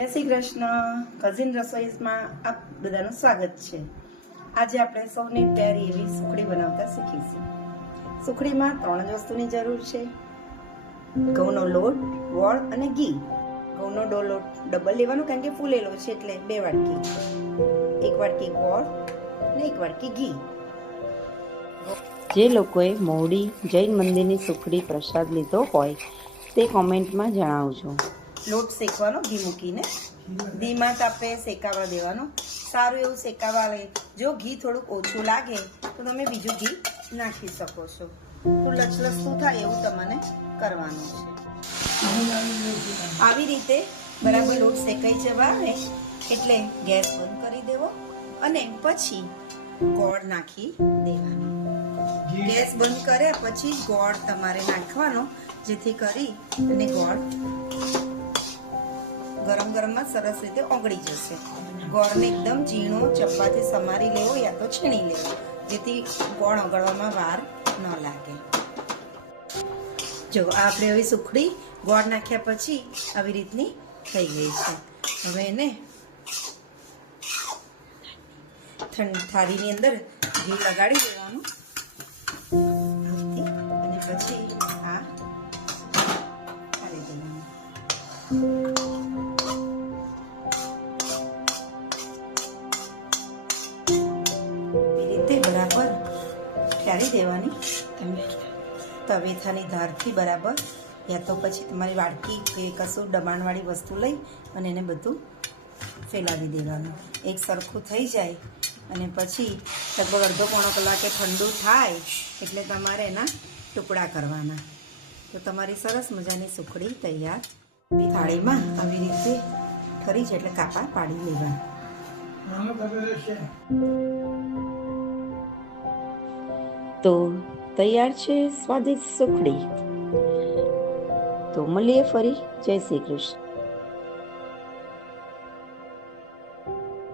જય શ્રી કૃષ્ણ. કઝિન રસોઈસમાં આપ બધાનું સ્વાગત છે. આજે આપણે સૌની પ્યારી એવી સુખડી બનાવતા શીખીશું. સુખડીમાં 3 જ વસ્તુની જરૂર છે: ઘઉંનો લોટ, ગોળ અને ઘી. ઘઉંનો લોટ ડબલ લેવાનો, કારણ કે ફૂલેલો છે એટલે 2 વાટકી, 1 વાટકી ગોળ અને 1 વાટકી ઘી. જે લોકોએ મહુડી જૈન મંદિરની સુખડી પ્રસાદ લીધો હોય તે કોમેન્ટમાં જણાવજો. લોટ શેકવાનો ઘી મૂકીને ધીમા તાપે શેકાવા દેવાનો. સારું એવું શેકાવા આવે. જો ઘી થોડુંક ઓછું લાગે તો તમે બીજું ઘી નાખી શકો છો. તો લચલચતું થાય એવું તમને કરવાનું છે. આવી રીતે બરાબર લોટ શેકાઈ જવા આવે એટલે ગેસ બંધ કરી દેવો અને પછી ગોળ નાખી દેવાનો. ગેસ બંધ કર્યા પછી ગોળ તમારે નાખવાનો, જેથી કરી અને ગોળ ગરમ ગરમમાં સરસ રીતે ઓગળી જશે. ગોળને એકદમ ઝીણો ચપ્પાથી સમારી લેવો યા તો છીણી લેવો, જેથી ગોળ ઓગળવામાં વાર ન લાગે. જો આપણે હવે સુખડી ગોળ નાખ્યા પછી આવી રીતની થઈ ગઈ છે. હવે એને થાળીની અંદર ઘી લગાડી દેવાનું અને પછી આ ઢાળી દેવાનું. બરાબર ઠારી દેવાની. તમે તવેથાની ધારથી બરાબર, યા તો પછી તમારી વાડકી કે કશું દબાણવાળી વસ્તુ લઈ અને એને બધું ફેલાવી દેવાનું. એક સરખું થઈ જાય અને પછી લગભગ અડધો પોણો કલાકે ઠંડુ થાય એટલે તમારે એના ટુકડા કરવાના. તો તમારી સરસ મજાની સુખડી તૈયાર. થાળીમાં આવી રીતે ઠરી જાય એટલે કાપા પાડી લેવાના. તો તૈયાર છે સ્વાદિષ્ટ સુખડી. તો મળીએ ફરી. જય શ્રી કૃષ્ણ.